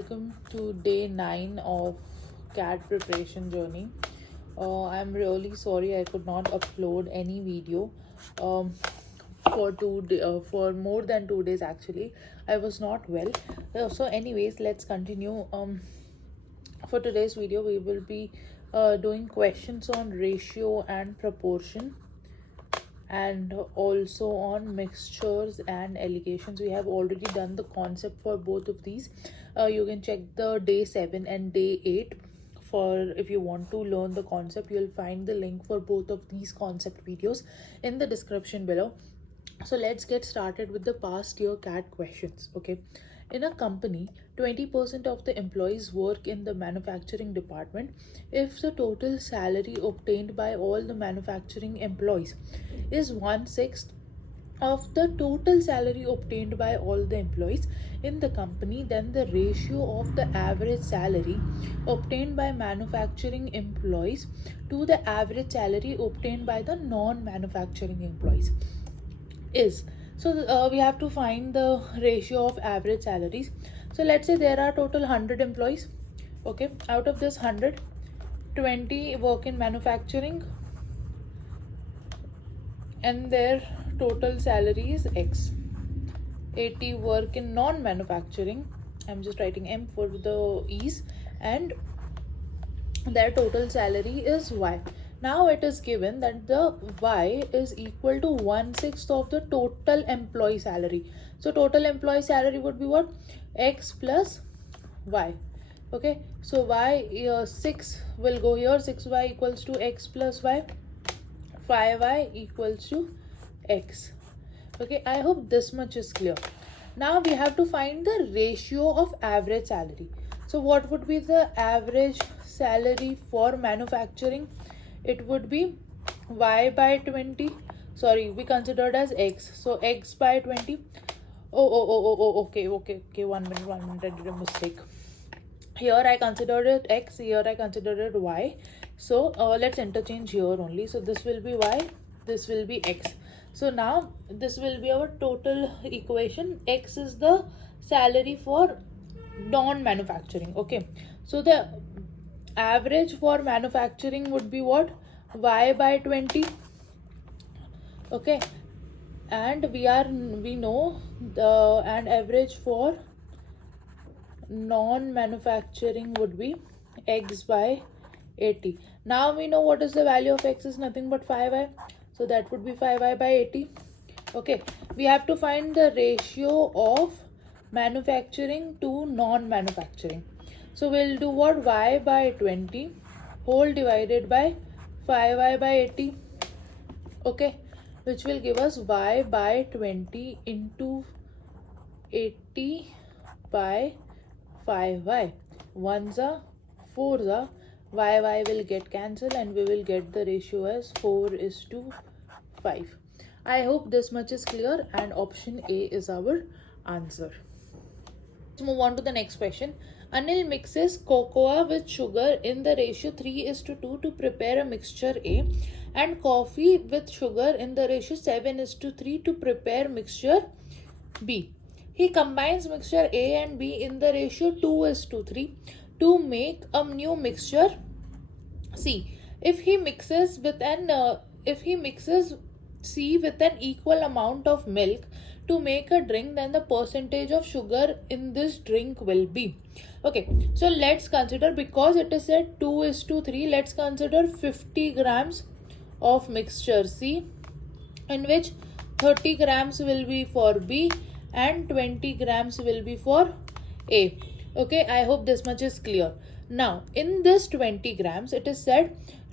welcome to day 9 of CAT preparation journey. I'm really sorry I could not upload any video um, for more than 2 days actually. I was not well. So anyways, let's continue. For today's video, we will be doing questions on ratio and proportion, and also on mixtures and alligations. We have already done the concept for both of these. You can check the day 7 and day 8 for if you want to learn the concept. You'll find the link for both of these concept videos in the description below. So let's get started with the past year CAT questions. Okay, in a company, 20% of the employees work in the manufacturing department. If the total salary obtained by all the manufacturing employees is 1/6 of the total salary obtained by all the employees in the company, then the ratio of the average salary obtained by manufacturing employees to the average salary obtained by the non-manufacturing employees is. So we have to find the ratio of average salaries. So let's say there are total 100 employees. Okay, out of this 100, 20 work in manufacturing and their total salary is X. 80 work in non-manufacturing, I'm just writing M for the ease, and their total salary is Y. Now it is given that the Y is equal to 1/6 of the total employee salary. So total employee salary would be what? X plus Y. Okay, so Y 6 will go here. 6Y equals to X plus Y. 5Y equals to X. Okay, I hope this much is clear. Now we have to find the ratio of average salary. So what would be the average salary for manufacturing? It would be Y by 20. Sorry, we considered as X. So X by 20. Okay. 1 minute. I did a mistake. Here I considered it X. Here I considered it Y. So let's interchange here only. So this will be Y. This will be X. So now this will be our total equation. X is the salary for non-manufacturing. Okay, so the average for manufacturing would be what? Y by 20. Okay, and we know the and average for non-manufacturing would be X by 80. Now we know what is the value of X is nothing but 5Y. So that would be 5Y by 80. Okay, we have to find the ratio of manufacturing to non-manufacturing. So we'll do what? Y by 20 whole divided by 5Y by 80. Okay, which will give us Y by 20 into 80 by 5Y. 1s are 4s are. Y will get cancelled and we will get the ratio as 4:5. I hope this much is clear and option A is our answer. Let's move on to the next question. Anil mixes cocoa with sugar in the ratio 3:2 to prepare a mixture A, and coffee with sugar in the ratio 7:3 to prepare mixture B. He combines mixture A and B in the ratio 2:3 to make a new mixture C. If he mixes C with an equal amount of milk to make a drink, then the percentage of sugar in this drink will be. Okay, so let's consider, because it is at 2:3, let's consider 50 grams of mixture C, in which 30 grams will be for B and 20 grams will be for A. Okay, I hope this much is clear. Now, in this 20 grams, it is said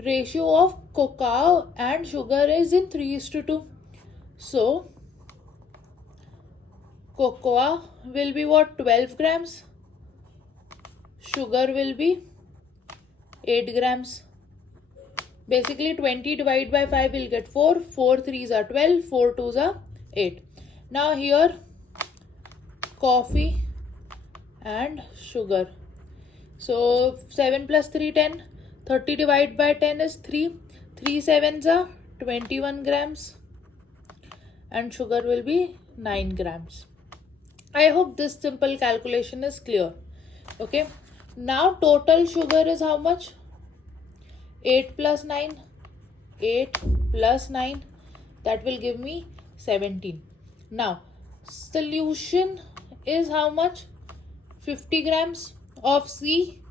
ratio of cocoa and sugar is in 3:2. So, cocoa will be what? 12 grams. Sugar will be 8 grams. Basically, 20 divided by 5 will get 4. 4 3s are 12. 4 2s are 8. Now, here, coffee and sugar. So 7 plus 3 10. 30 divided by 10 is 3. 3 7s are 21 grams and sugar will be 9 grams. I hope this simple calculation is clear. Okay, now total sugar is how much? 8 plus 9, 8 plus 9, that will give me 17. Now solution is how much? 50 grams of C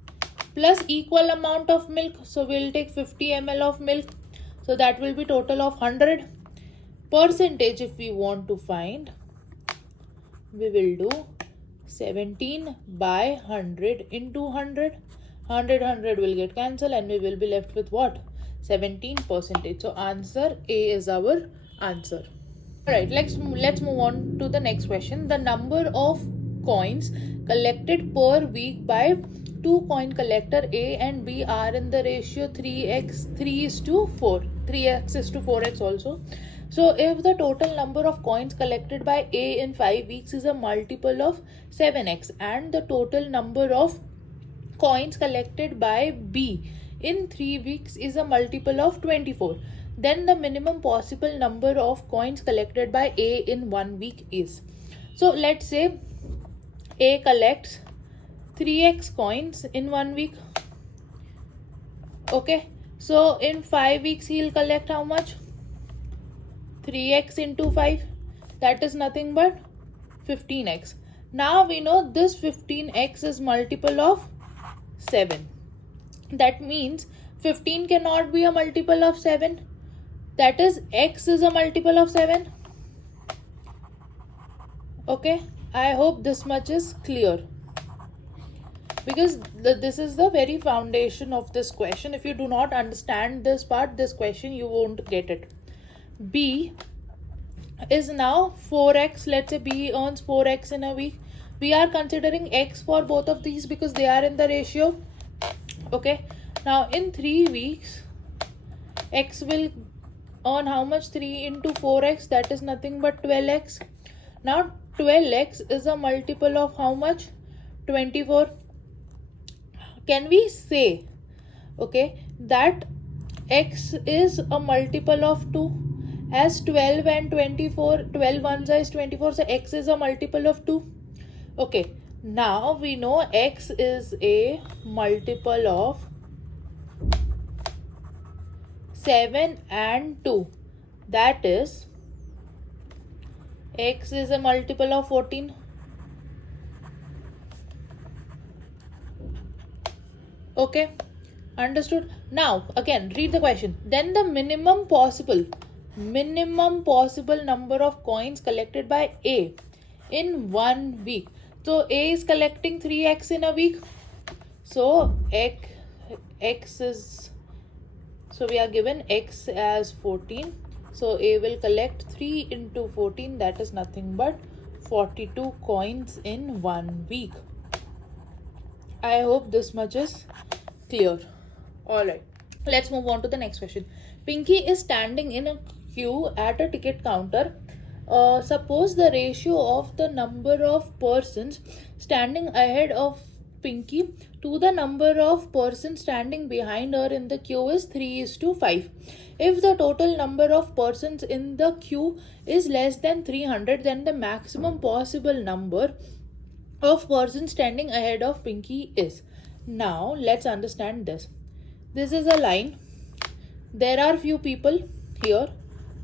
plus equal amount of milk, so we'll take 50 ml of milk, so that will be total of 100. Percentage, if we want to find, we will do 17 by 100 into 100. 100 will get cancelled and we will be left with what? 17%. So answer A is our answer. Alright, let's move on to the next question. The number of coins collected per week by two coin collector A and B are in the ratio 3x is to 4x also. So if the total number of coins collected by A in 5 weeks is a multiple of 7x and the total number of coins collected by B in 3 weeks is a multiple of 24, then the minimum possible number of coins collected by A in 1 week is. So let's say A collects 3x coins in 1 week. Okay, so in 5 weeks he'll collect how much? 3x into 5, that is nothing but 15x. Now we know this 15x is multiple of 7. That means 15 cannot be a multiple of 7. That is, x is a multiple of 7. Okay, I hope this much is clear, because this is the very foundation of this question. If you do not understand this part, this question, you won't get it. B is now 4x. Let's say B earns 4x in a week. We are considering x for both of these because they are in the ratio. Okay, now in 3 weeks x will earn how much? 3 into 4x, that is nothing but 12x. Now 12x is a multiple of how much? 24. Can we say, okay, that x is a multiple of 2, as 12 and 24, 12 ones is 24, so x is a multiple of 2. Okay, now we know x is a multiple of 7 and 2, that is x is a multiple of 14. Okay, understood. Now again read the question. Then the minimum possible number of coins collected by A in 1 week. So A is collecting 3x in a week, so x is, so we are given x as 14, so A will collect 3 into 14, that is nothing but 42 coins in 1 week. I hope this much is clear. Alright, let's move on to the next question. Pinky is standing in a queue at a ticket counter. Suppose the ratio of the number of persons standing ahead of Pinky to the number of persons standing behind her in the queue is 3:5. If the total number of persons in the queue is less than 300, then the maximum possible number of persons standing ahead of Pinky is. Now let's understand this. This is a line. There are few people here.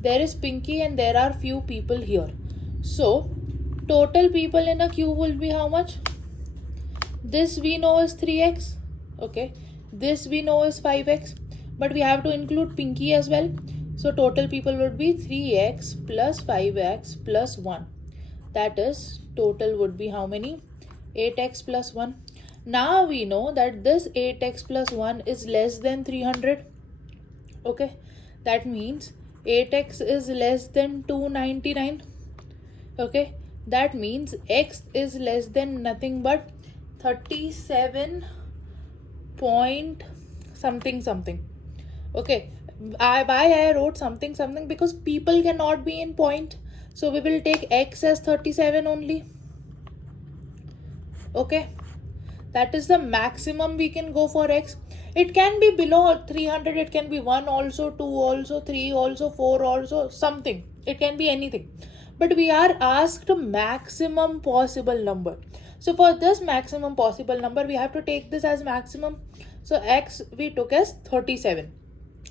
There is Pinky and there are few people here. So total people in a queue will be how much? This we know is 3x. Okay, this we know is 5x, but we have to include Pinky as well. So total people would be 3x plus 5x plus 1. That is, total would be how many? 8x plus 1. Now we know that this 8x plus 1 is less than 300. Okay, that means 8x is less than 299. Okay, that means x is less than nothing but 37 point something. Okay, why I wrote something because people cannot be in point, so we will take x as 37 only. Okay, that is the maximum we can go for x. It can be below 300, it can be 1 also, 2 also, 3 also, 4 also, something. It can be anything. But we are asked maximum possible number. So for this maximum possible number, we have to take this as maximum. So x we took as 37.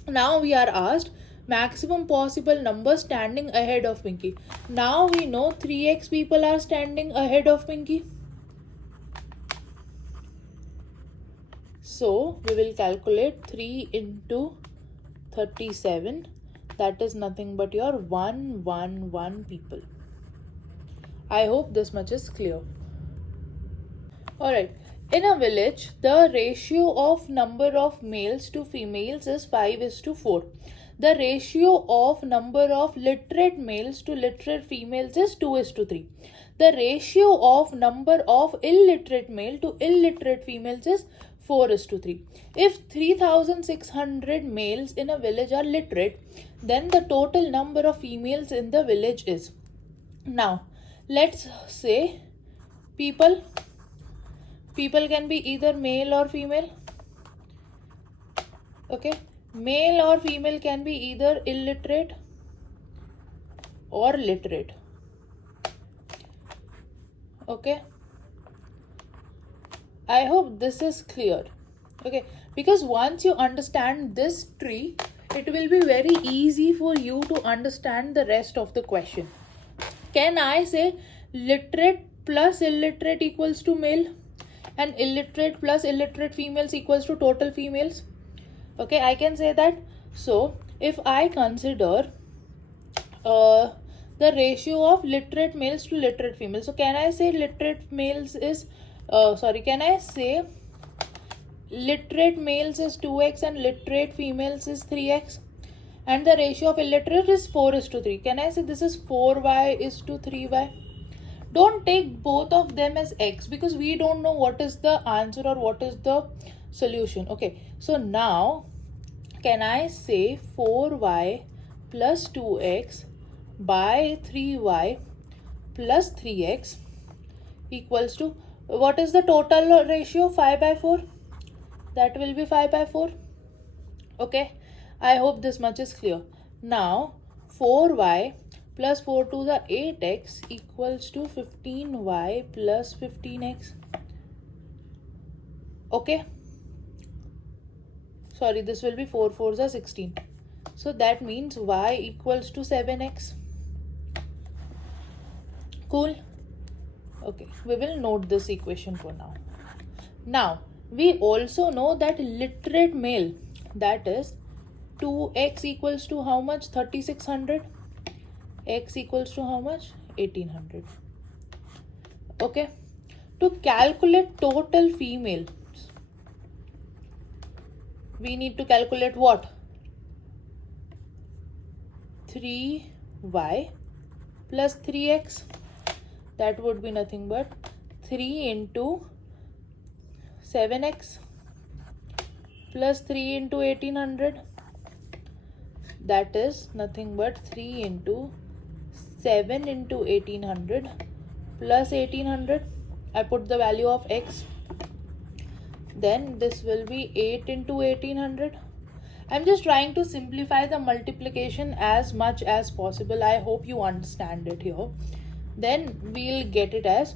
Now we are asked maximum possible number standing ahead of Pinky. Now we know 3x people are standing ahead of Pinky. So we will calculate 3 into 37. That is nothing but your 111 people. I hope this much is clear. Alright. In a village, the ratio of number of males to females is 5:4. The ratio of number of literate males to literate females is 2:3. The ratio of number of illiterate male to illiterate females is 4:3. If 3,600 males in a village are literate, then the total number of females in the village is. Now, let's say people can be either male or female. Okay, male or female can be either illiterate or literate. Okay, I hope this is clear. Okay, because once you understand this tree, it will be very easy for you to understand the rest of the question. Can I say literate plus illiterate equals to male and illiterate plus illiterate females equals to total females? Okay, I can say that. So if I consider the ratio of literate males to literate females, so can I say literate males is can I say literate males is 2x and literate females is 3x, and the ratio of illiterate is 4:3. Can I say this is 4y is to 3y? Don't take both of them as x because we don't know what is the answer or what is the solution. Okay, so now can I say 4y plus 2x by 3y plus 3x equals to, what is the total ratio? 5/4. That will be 5/4. Okay, I hope this much is clear. Now 4y plus 4 to the 8x equals to 15y plus 15x. Okay, sorry, this will be 4 4s are 16. So that means y equals to 7x. Cool. Okay, we will note this equation for now. Now we also know that literate male, that is 2x equals to how much? 3600. X equals to how much? 1800. Okay, to calculate total females, we need to calculate what? 3y plus 3x. That would be nothing but 3 into 7x plus 3 into 1800. That is nothing but 3 into 7 into 1800 plus 1800. I put the value of x. Then this will be 8 into 1800. I'm just trying to simplify the multiplication as much as possible. I hope you understand it here. Then we'll get it as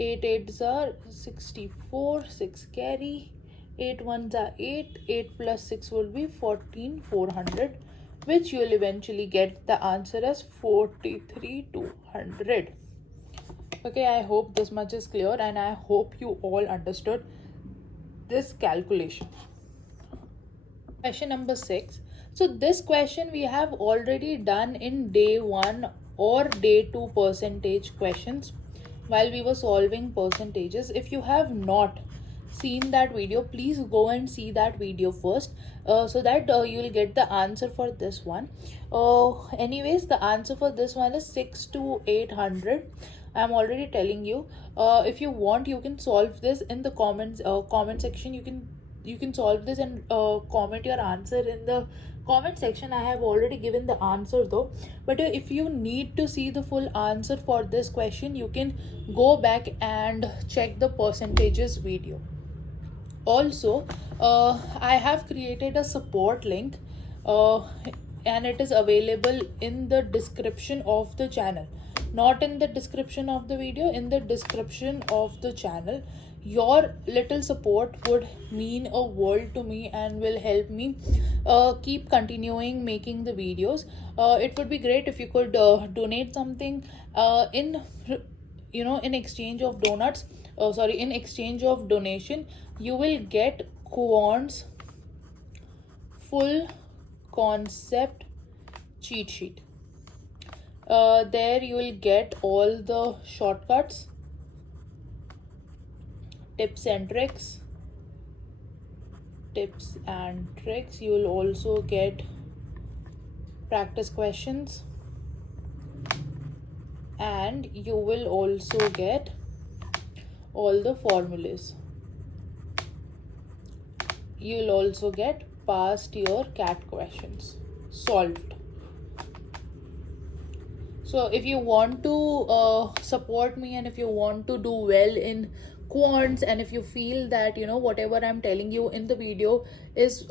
8 8s are 64, 6 carry, 8 1s are 8, 8 plus 6 will be 14,400, which you will eventually get the answer as 43,200. Okay, I hope this much is clear and I hope you all understood this calculation. Question number 6. So this question we have already done in day 1 or day 2 percentage questions while we were solving percentages. If you have not seen that video, please go and see that video first so that you will get the answer for this one. Anyways, the answer for this one is 6 to 800. I am already telling you. If you want, you can solve this in the comment section. You can solve this and comment your answer in the comment section. I have already given the answer though, but if you need to see the full answer for this question, you can go back and check the percentages video. Also, I have created a support link and it is available in the description of the channel. not in the description of the video, in the description of the channel. Your little support would mean a world to me and will help me keep continuing making the videos. It would be great if you could donate something in in exchange of donuts, in exchange of donation. You will get Quant's full concept cheat sheet. There you will get all the shortcuts, tips and tricks. You will also get practice questions, and you will also get all the formulas. You will also get past year CAT questions solved. So if you want to support me, and if you want to do well in quants, and if you feel that whatever I'm telling you in the video is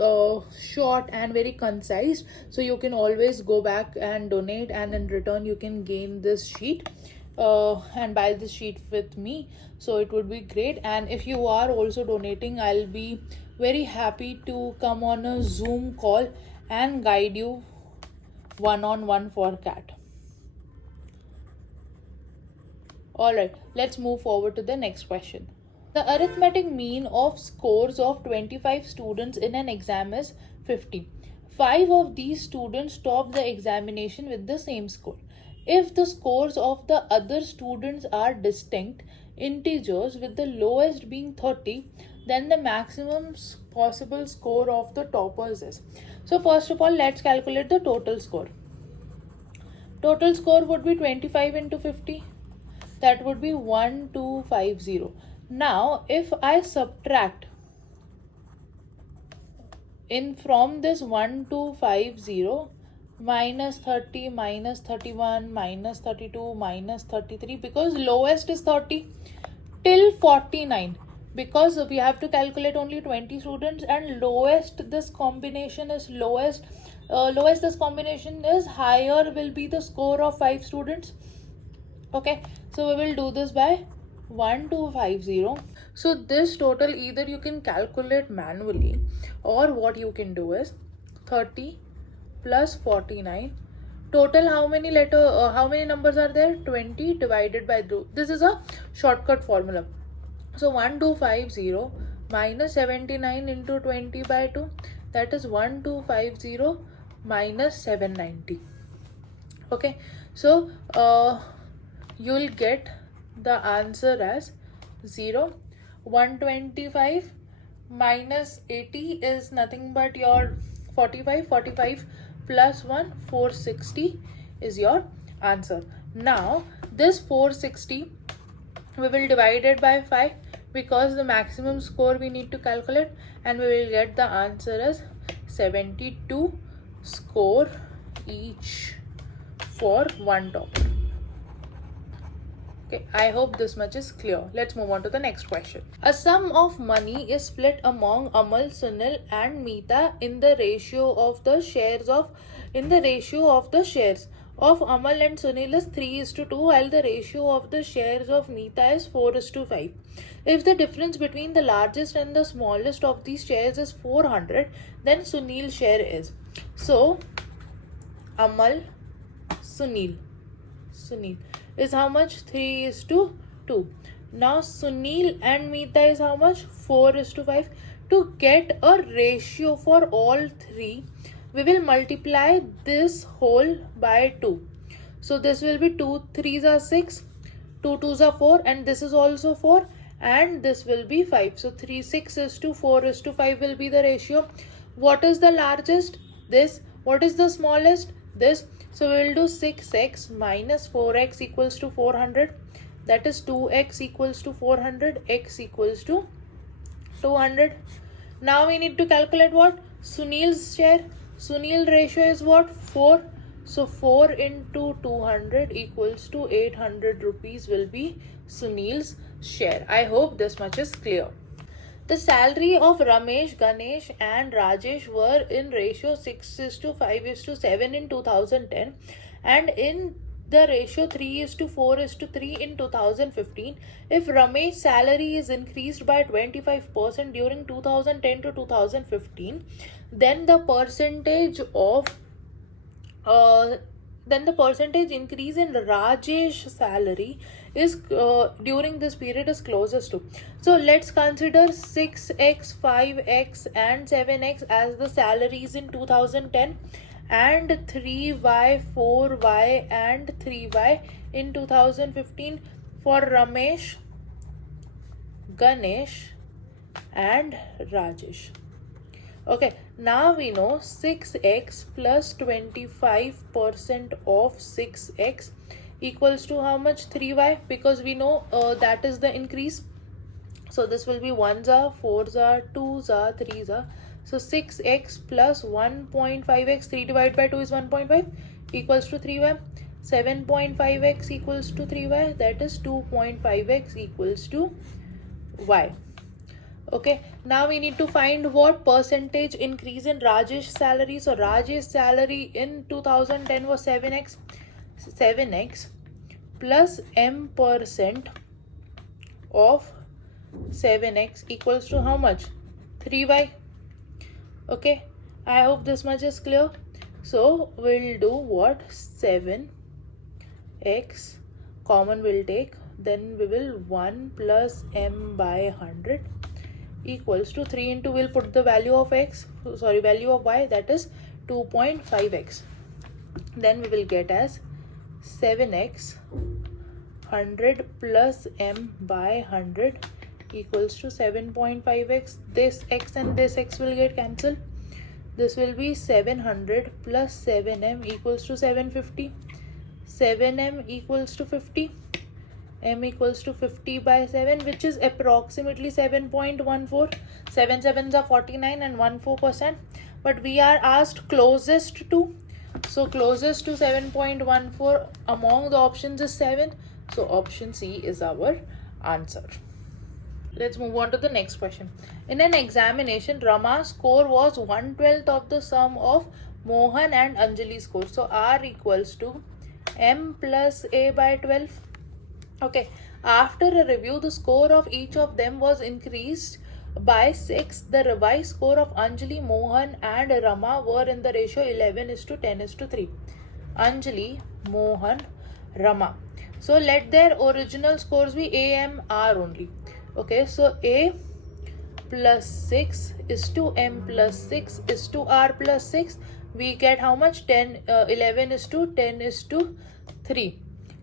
short and very concise, so you can always go back and donate, and in return you can gain this sheet and buy this sheet with me. So it would be great. And if you are also donating, I'll be very happy to come on a Zoom call and guide you one-on-one for CAT. Alright, let's move forward to the next question. The arithmetic mean of scores of 25 students in an exam is 50. 5 of these students top the examination with the same score. If the scores of the other students are distinct integers, with the lowest being 30, then the maximum possible score of the toppers is. So first of all, let's calculate the total score. Total score would be 25 into 50. That would be 1250. Now, if I subtract from this 1250, minus 30, minus 31, minus 32, minus 33, because lowest is 30, till 49, because we have to calculate only 20 students, and lowest this combination is lowest this combination is, higher will be the score of 5 students. Okay, so we will do this by 1250. So this total either you can calculate manually, or what you can do is 30 plus 49. Total how many numbers are there? 20 divided by 2. This is a shortcut formula. So 1250 minus 79 into 20 by 2, that is 1250 minus 790. Okay, so you'll get the answer as 0. 125 minus 80 is nothing but your 45. 45 plus 1, 460 is your answer. Now this 460 we will divide it by 5, because the maximum score we need to calculate, and we will get the answer as 72 score each for one topper. Okay, I hope this much is clear. Let's move on to the next question. A sum of money is split among Amal, Sunil and Meeta in the ratio of the shares of Amal and Sunil is 3:2, while the ratio of the shares of Meeta is 4:5. If the difference between the largest and the smallest of these shares is 400, then Sunil's share is. So Amal, Sunil is how much? 3:2. Now Sunil and Meeta is how much? 4:5. To get a ratio for all three, we will multiply this whole by 2. So this will be 2 3s are 6, 2 2s are 4, and this is also 4, and this will be 5. So 3:6:4:5 will be the ratio. What is the largest? This. What is the smallest? This. So we will do 6x minus 4x equals to 400. That is 2x equals to 400, x equals to 200. Now we need to calculate what? Sunil's share. Sunil ratio is what? 4. So 4 into 200 equals to 800 rupees will be Sunil's share. I hope this much is clear. The salary of Ramesh, Ganesh and Rajesh were in ratio 6:5:7 in 2010 and in the ratio 3:4:3 in 2015. If Ramesh's salary is increased by 25% during 2010 to 2015, then the percentage increase in Rajesh's salary is during this period is closest to. So let's consider 6x, 5x and 7x as the salaries in 2010, and 3y, 4y and 3y in 2015 for Ramesh, Ganesh and Rajesh. Okay, now we know 6x plus 25% of 6x equals to how much? 3y, because we know that is the increase. So this will be 1s are, 4s are, 2s are, 3s are. So 6x plus 1.5x, 3 divided by 2 is 1.5 equals to 3y. 7.5x equals to 3y, that is 2.5x equals to y. Okay, now we need to find what percentage increase in Rajesh's salary. So Rajesh's salary in 2010 was 7x. 7x plus m% of 7x equals to how much? 3y. Okay, I hope this much is clear. So we'll do what? 7x common will take, then we will 1 plus m by 100 equals to 3 into, we'll put the value of value of y, that is 2.5x. Then we will get as 7x 100 plus m by 100 equals to 7.5x. This x and this x will get cancelled. This will be 700 plus 7m equals to 750. 7m equals to 50. M equals to 50 by 7, which is approximately 7.14. 7 sevens are 49 and 14%. But we are asked closest to. So closest to 7.14 among the options is 7. So option C is our answer. Let's move on to the next question. In an examination, Rama's score was 1/12 of the sum of Mohan and Anjali's score. So R equals to M plus A by 12. Okay, after a review, the score of each of them was increased by 6. The revised score of Anjali, Mohan and Rama were in the ratio 11:10:3. Anjali, Mohan, Rama. So let their original scores be A, M, R only. Okay, so A plus 6 is to M plus 6 is to R plus 6. We get how much? 11:10:3.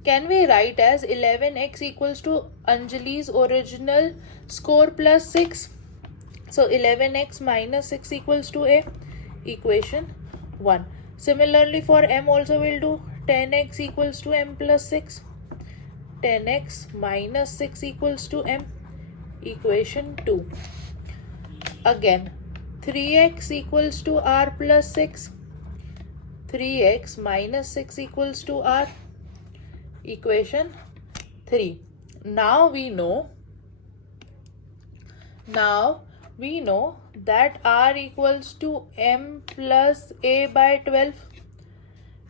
Can we write as 11x equals to Anjali's original score plus 6? So 11x minus 6 equals to A, equation 1. Similarly for M also we'll do 10x equals to M plus 6. 10x minus 6 equals to M, equation 2. Again 3x equals to R plus 6. 3x minus 6 equals to R, equation 3. Now we know that R equals to M plus A by 12.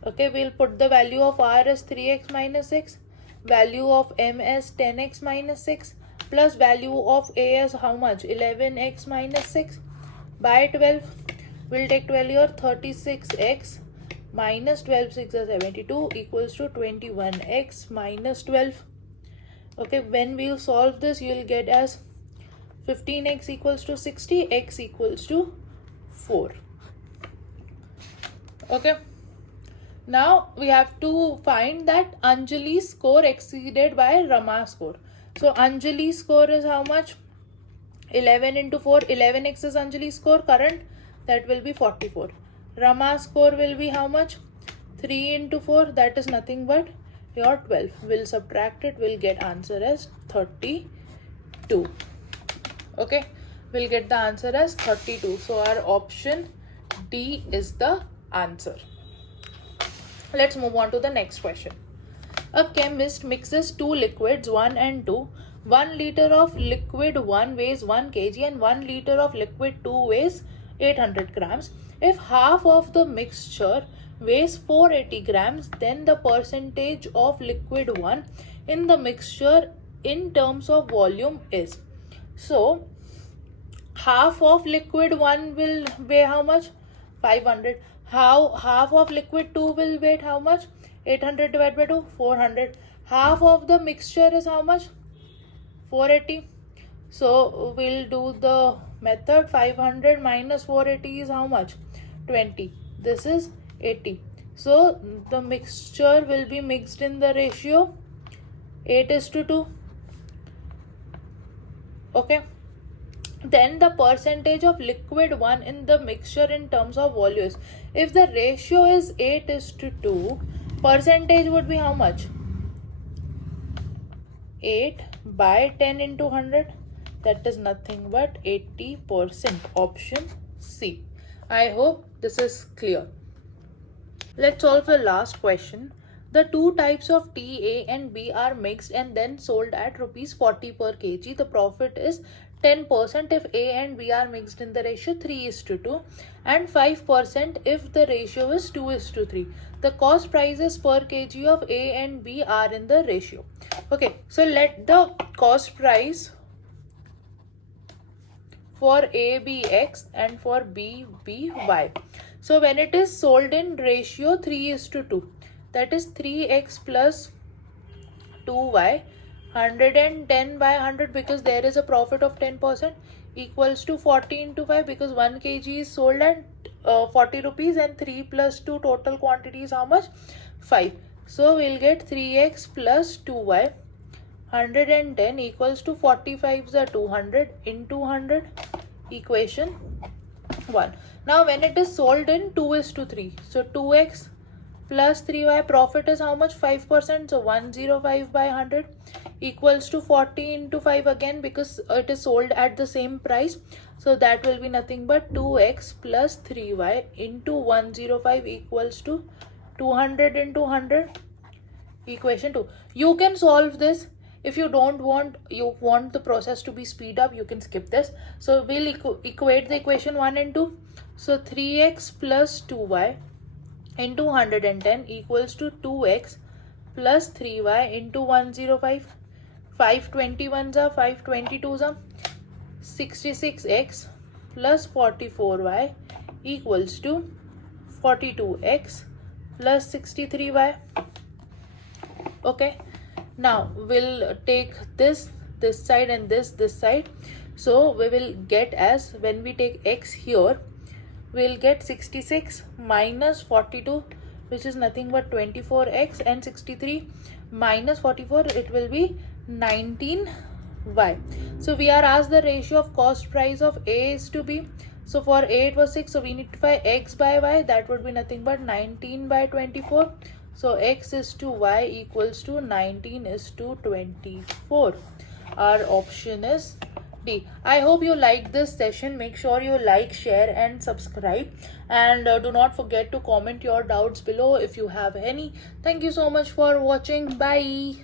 Okay, we'll put the value of R as 3x minus 6, value of M as 10x minus 6, plus value of A as how much? 11x minus 6 by 12. We'll take 12 here, 36x minus 12, 6 are 72 equals to 21x minus 12. Okay, when we'll solve this, you'll get as 15x equals to 60, x equals to 4. Okay, now we have to find that Anjali's score exceeded by Rama's score. So Anjali's score is how much? 11 into 4, 11x is Anjali's score current, that will be 44. Rama's score will be how much? 3 into 4, that is nothing but your 12. We'll subtract it, we'll get answer as 32. Okay, we'll get the answer as 32. So our option D is the answer. Let's move on to the next question. A chemist mixes two liquids, 1 and 2. 1 liter of liquid 1 weighs 1 kg and 1 liter of liquid 2 weighs 800 grams. If half of the mixture weighs 480 grams, then the percentage of liquid 1 in the mixture in terms of volume is. So half of liquid 1 will weigh how much? 500. How half of liquid 2 will weigh how much? 800 divided by 2, 400. Half of the mixture is how much? 480. So we'll do the method. 500 minus 480 is how much? 20. This is 80. So the mixture will be mixed in the ratio 8:2. Okay. Then the percentage of liquid 1 in the mixture in terms of volume is. If the ratio is 8:2, percentage would be how much? 8 by 10 into 100. That is nothing but 80%. Option C. I hope this is clear. Let's solve the last question. The two types of tea, A and B, are mixed and then sold at rupees 40 per kg. The profit is 10% if A and B are mixed in the ratio 3:2 and 5% if the ratio is 2:3. The cost prices per kg of A and B are in the ratio. Okay, so let the cost price for A be X and for B be Y. So when it is sold in ratio 3:2, that is 3x plus 2y, 110 by 100 because there is a profit of 10% equals to 40 into 5 because 1 kg is sold at 40 rupees and 3 plus 2 total quantity is how much? 5. So we'll get 3x plus 2y, 110 equals to 45 is 200 into 100, equation 1. Now when it is sold in 2:3, so 2x plus 3y, profit is how much? 5%, so 105 by 100 equals to 40 into 5 again because it is sold at the same price, so that will be nothing but 2x plus 3y into 105 equals to 200 into 100, equation 2. You can solve this. If you don't want, you want the process to be speed up, you can skip this. So we'll equate the equation 1 and 2. So 3x plus 2y into 110 equals to 2x plus 3y into 105. 521s are 522s are 66x plus 44y equals to 42x plus 63y. Okay, now we'll take this side and this side. So we will get, as when we take x here, we'll get 66 minus 42, which is nothing but 24x, and 63 minus 44, it will be 19y. So we are asked the ratio of cost price of A is to B. So for A it was 6, so we need to find x by y. That would be nothing but 19 by 24. So x is to y equals to 19 is to 24. Our option is D. I hope you liked this session. Make sure you like, share and subscribe, and do not forget to comment your doubts below if you have any. Thank you so much for watching. Bye.